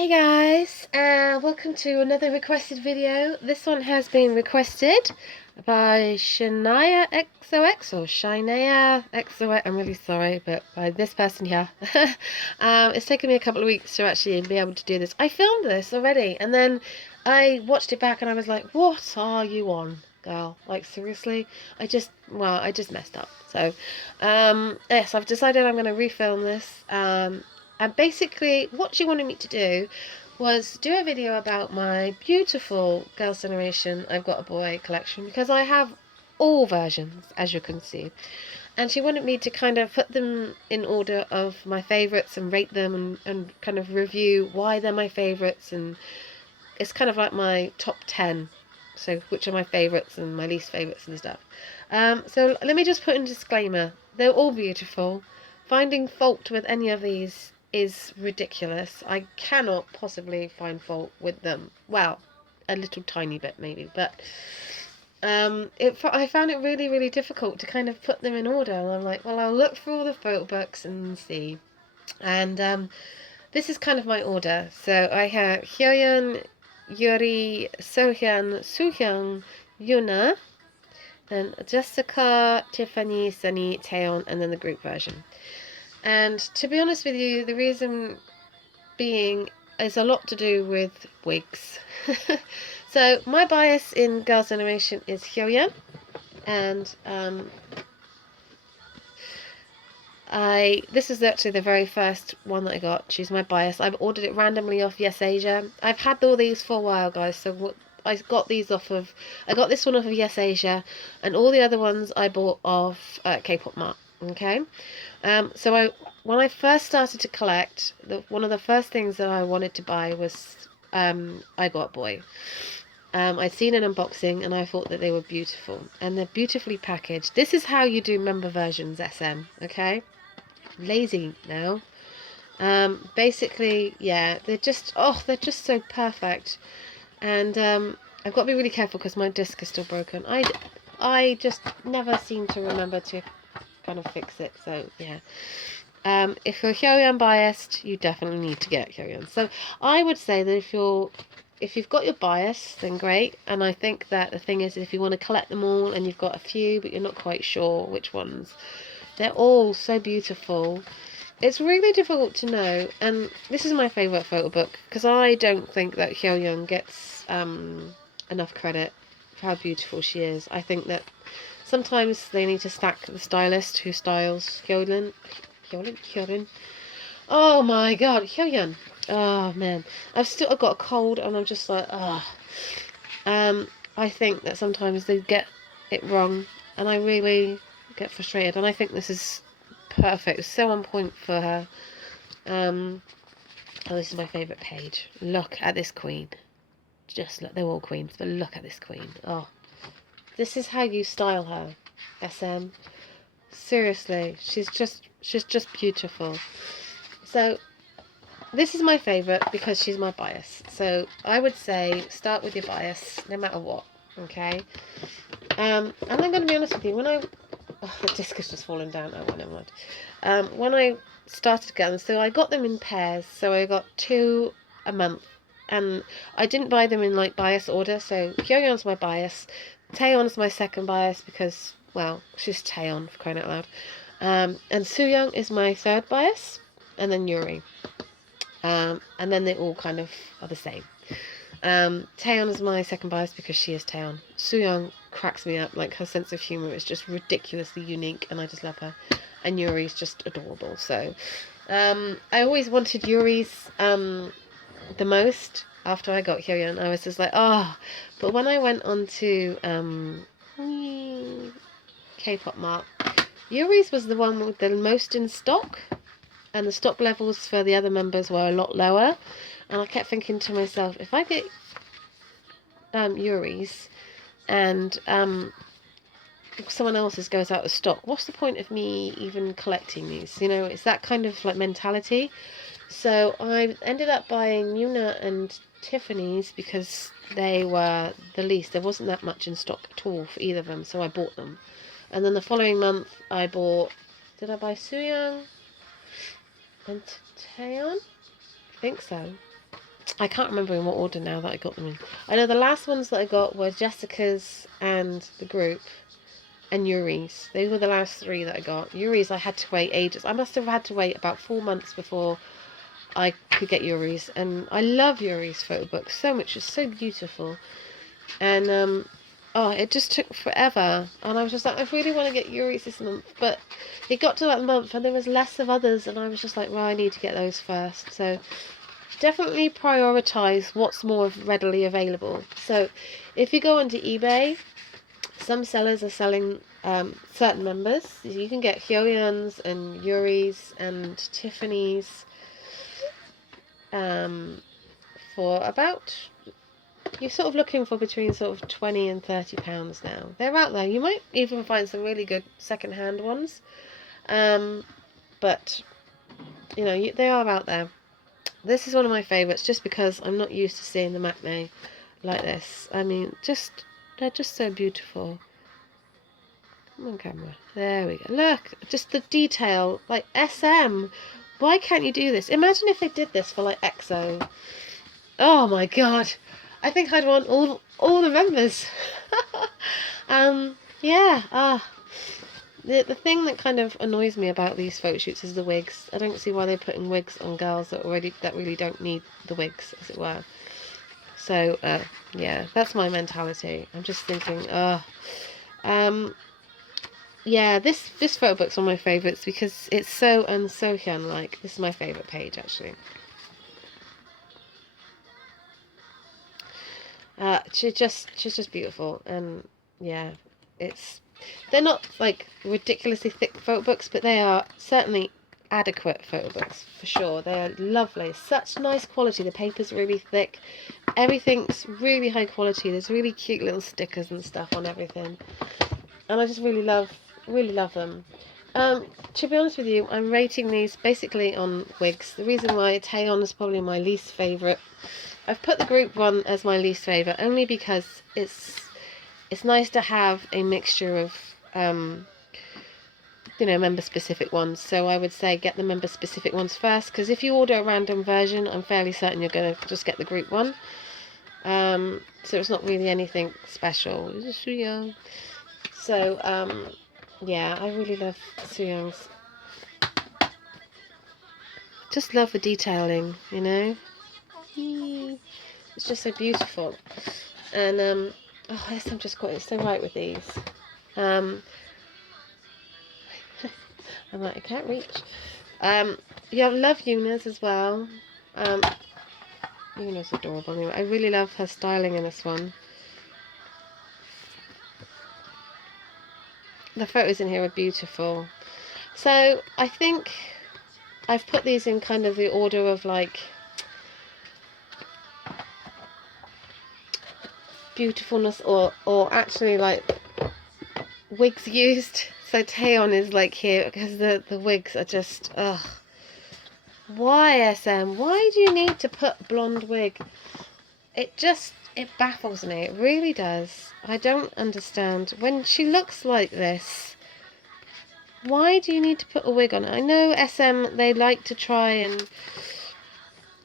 Hey guys, welcome to another requested video. This one has been requested by Shineaya XOX or Shineaya XOX. I'm really sorry, but by this person here. It's taken me a couple of weeks to actually be able to do this. I filmed this already, and then I watched it back, and I was like, "What are you on, girl? Like seriously?" I just messed up. So, yes, I've decided I'm going to refilm this. And basically, what she wanted me to do was do a video about my beautiful Girls' Generation I've Got a Boy collection, because I have all versions, as you can see. And she wanted me to kind of put them in order of my favourites and rate them and kind of review why they're my favourites. And it's kind of like my top 10. So which are my favourites and my least favourites and stuff. So let me just put in a disclaimer. They're all beautiful. Finding fault with any of these is ridiculous. I cannot possibly find fault with them. Well, a little tiny bit maybe, but I found it really, really difficult to kind of put them in order. And I'm like, well, I'll look through all the photo books and see. And this is kind of my order. So I have Hyoyeon, Yuri, Sohyun, Soohyung, Yuna, then Jessica, Tiffany, Sunny, Taeyeon, and then the group version. And to be honest with you, the reason being is a lot to do with wigs. So my bias in Girls' Generation is Hyoyeon, and this is actually the very first one that I got. She's my bias. I've ordered it randomly off Yes Asia. I've had all these for a while, guys. So I got these off of. I got this one off of Yes Asia, and all the other ones I bought off K-pop Mart. Okay. So when I first started to collect, one of the first things that I wanted to buy was I Got Boy. I'd seen an unboxing and I thought that they were beautiful, and they're beautifully packaged. This is how you do member versions, SM. Okay, lazy now. Basically, yeah, they're just so perfect, and I've got to be really careful because my disc is still broken. I just never seem to remember to kind of fix it. So yeah. If you're Hyoyeon biased, you definitely need to get Hyoyeon. So I would say that if you've got your bias, then great. And I think that the thing is, if you want to collect them all and you've got a few but you're not quite sure which ones, they're all so beautiful. It's really difficult to know, and this is my favourite photo book because I don't think that Hyoyeon gets enough credit for how beautiful she is. I think that sometimes they need to stack the stylist who styles Hyoyeon. Oh my god, Hyoyeon. Oh man, I've got a cold, and I'm just like, I think that sometimes they get it wrong, and I really get frustrated. And I think this is perfect. It's so on point for her. Oh, this is my favourite page. Look at this queen. Just look, they're all queens, but look at this queen. Oh, this is how you style her, SM. Seriously, she's just beautiful. So this is my favourite because she's my bias. So I would say start with your bias, no matter what. Okay. And I'm going to be honest with you. When the disc has just fallen down. Oh, well, never mind. When I started getting them, so I got them in pairs. So I got 2 a month, and I didn't buy them in like bias order. So Hyoyeon's my bias, Taeyeon's my second bias because, well, she's Taeyeon, for crying out loud. And Soohyung is my third bias, and then Yuri. And then they all kind of are the same. Taeyeon is my second bias because she is Taeyeon. Soohyung cracks me up. Like, her sense of humour is just ridiculously unique, and I just love her. And Yuri's just adorable. So I always wanted Yuri's the most after I got Hyoyeon. I was just like, oh. But when I went on to K-pop Mart, Yuri's was the one with the most in stock, and the stock levels for the other members were a lot lower. And I kept thinking to myself, if I get Yuri's and someone else's goes out of stock, what's the point of me even collecting these? You know, it's that kind of like mentality. So I ended up buying Yuna and Tiffany's because they were the least. There wasn't that much in stock at all for either of them, so I bought them. And then the following month I bought, did I buy Soohyung and Taeyeon? I think so. I can't remember in what order now that I got them in. I know the last ones that I got were Jessica's and the group and Yuri's. They were the last 3 that I got. Yuri's I had to wait ages. I must have had to wait about 4 months before I could get Yuri's. And I love Yuri's photo book so much. It's so beautiful. And oh, it just took forever. And I was just like, I really want to get Yuri's this month. But it got to that month and there was less of others. And I was just like, well, I need to get those first. So definitely prioritise what's more readily available. So if you go onto eBay, some sellers are selling certain members. You can get Hyoyeon's and Yuri's and Tiffany's for about, you're sort of looking for between sort of £20 and £30 now. They're out there. You might even find some really good second-hand ones. But, you know, they are out there. This is one of my favourites just because I'm not used to seeing the macrame like this. I mean, they're just so beautiful. Come on, camera. There we go. Look, just the detail. Like, SM. Why can't you do this? Imagine if they did this for, like, EXO. Oh, my God. I think I'd want all the members. Yeah. The thing that kind of annoys me about these photo shoots is the wigs. I don't see why they're putting wigs on girls that really don't need the wigs, as it were. So, yeah, that's my mentality. I'm just thinking, yeah, this photo book's one of my favourites because it's so un-Sohyun-like. This is my favourite page, actually. She's just beautiful, and yeah, they're not like ridiculously thick photo books, but they are certainly adequate photo books for sure. They are lovely, such nice quality. The paper's really thick, everything's really high quality. There's really cute little stickers and stuff on everything, and I just really love them. To be honest with you, I'm rating these basically on wigs. The reason why Taeyeon is probably my least favourite. I've put the group one as my least favourite only because it's nice to have a mixture of you know, member specific ones. So I would say get the member specific ones first, because if you order a random version, I'm fairly certain you're going to just get the group one. So it's not really anything special. It's Sooyoung. So yeah, I really love Sooyoung's. Just love the detailing, you know. It's just so beautiful. And oh, yes, I'm just got it so right with these. I'm like, I can't reach. Yeah, I love Yuna's as well. Yuna's adorable anyway. I really love her styling in this one. The photos in here are beautiful. So I think I've put these in kind of the order of like beautifulness or actually like wigs used. So Taeyeon is like here because the wigs are just ugh. Why SM? Why do you need to put blonde wig? It baffles me. It really does. I don't understand. When she looks like this, why do you need to put a wig on it? I know SM, they like to try and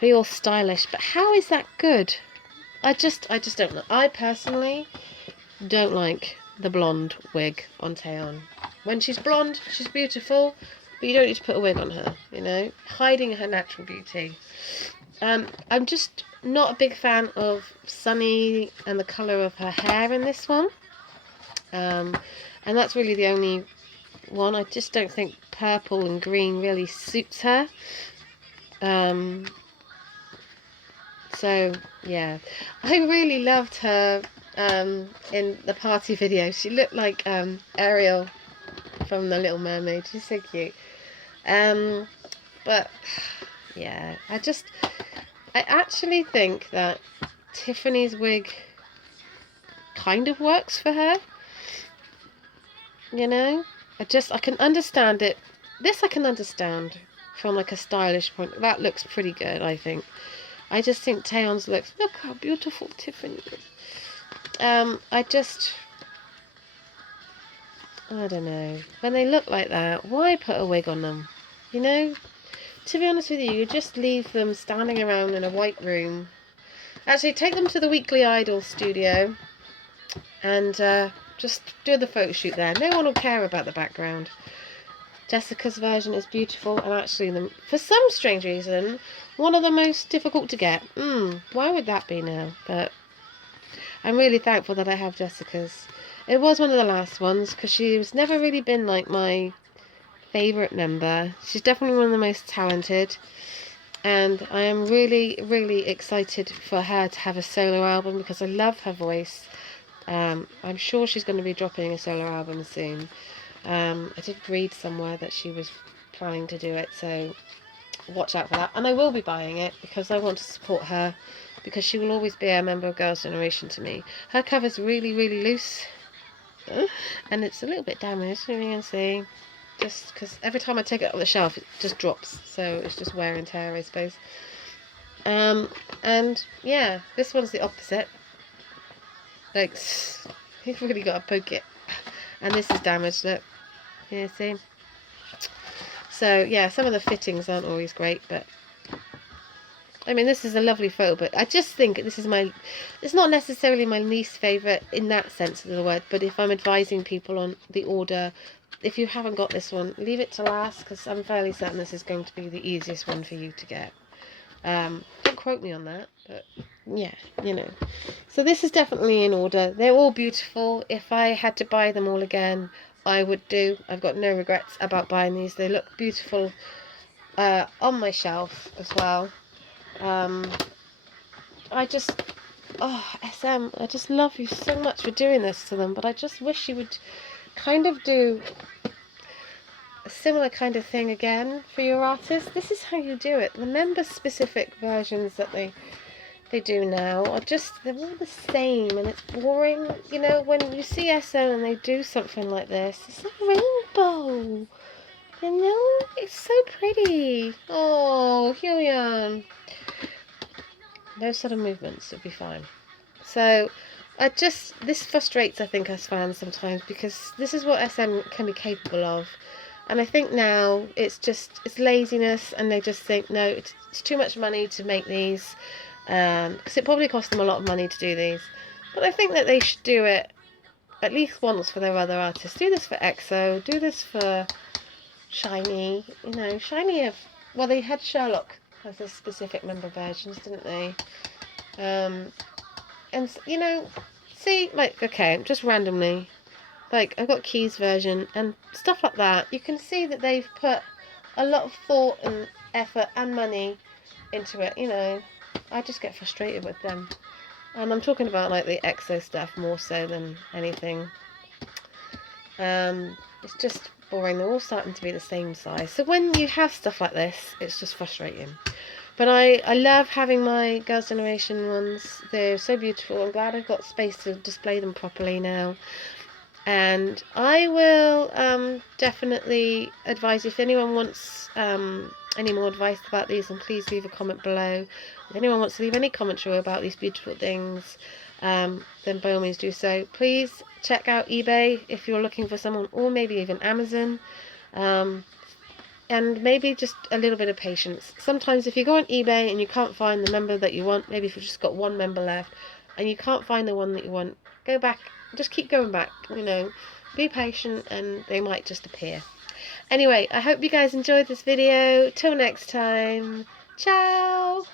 be all stylish, but how is that good? I just don't know. I personally don't like the blonde wig on Taeyeon. When she's blonde, she's beautiful, but you don't need to put a wig on her, you know? Hiding her natural beauty. I'm just not a big fan of Sunny and the colour of her hair in this one. And that's really the only one. I just don't think purple and green really suits her. So, yeah. I really loved her in the party video. She looked like Ariel from The Little Mermaid. She's so cute. But, yeah. I actually think that Tiffany's wig kind of works for her. You know? I can understand it. This I can understand from like a stylish point. That looks pretty good, I think. I just think Taeyeon's looks, look how beautiful Tiffany is. I don't know. When they look like that, why put a wig on them? You know? To be honest with you, you just leave them standing around in a white room Actually, take them to the Weekly Idol studio and just do the photo shoot there. No one will care about the background. Jessica's version is beautiful, and actually, for some strange reason, one of the most difficult to get. Why would that be now? But I'm really thankful that I have Jessica's. It was one of the last ones, because she's never really been like my favourite member. She's definitely one of the most talented, and I am really, really excited for her to have a solo album, because I love her voice. I'm sure she's going to be dropping a solo album soon. I did read somewhere that she was planning to do it, so watch out for that. And I will be buying it because I want to support her, because she will always be a member of Girls' Generation to me. Her cover's really, really loose, and it's a little bit damaged, you can see, just because every time I take it off the shelf it just drops, so it's just wear and tear, I suppose. And yeah, this one's the opposite. Like, you've really got to poke it. And this is damaged, look. Yeah, see? So, yeah, some of the fittings aren't always great, but... I mean, this is a lovely photo, but I just think this is my... It's not necessarily my least favourite in that sense of the word, but if I'm advising people on the order, if you haven't got this one, leave it to last, because I'm fairly certain this is going to be the easiest one for you to get. Don't quote me on that, but yeah, you know. So this is definitely in order. They're all beautiful. If I had to buy them all again, I would do. I've got no regrets about buying these. They look beautiful on my shelf as well. I just, SM, I just love you so much for doing this to them, but I just wish you would kind of do a similar kind of thing again for your artists. This is how you do it. The member-specific versions that they do now are just, they're all the same, and it's boring. You know, when you see SM and they do something like this, it's a rainbow. You know, it's so pretty. Oh, Hyun. Those sort of movements would be fine. So, this frustrates, I think, us fans sometimes, because this is what SM can be capable of. And I think now it's laziness, and they just think, no, it's too much money to make these, because it probably cost them a lot of money to do these. But I think that they should do it at least once for their other artists. Do this for EXO, do this for Shiny. You know, Shiny they had Sherlock as a specific member versions, didn't they? And, you know, see, like, okay, just randomly, like, I've got Key's version and stuff like that. You can see that they've put a lot of thought and effort and money into it, you know. I just get frustrated with them. And I'm talking about, like, the EXO stuff more so than anything. It's just boring. They're all starting to be the same size. So when you have stuff like this, it's just frustrating. But I love having my Girls' Generation ones. They're so beautiful. I'm glad I've got space to display them properly now. And I will definitely advise, if anyone wants any more advice about these, then please leave a comment below. If anyone wants to leave any commentary about these beautiful things, then by all means do so. Please check out eBay if you're looking for someone, or maybe even Amazon. And maybe just a little bit of patience. Sometimes if you go on eBay and you can't find the member that you want, maybe if you've just got one member left and you can't find the one that you want, go back, just keep going back, you know, be patient and they might just appear. Anyway, I hope you guys enjoyed this video. Till next time, ciao!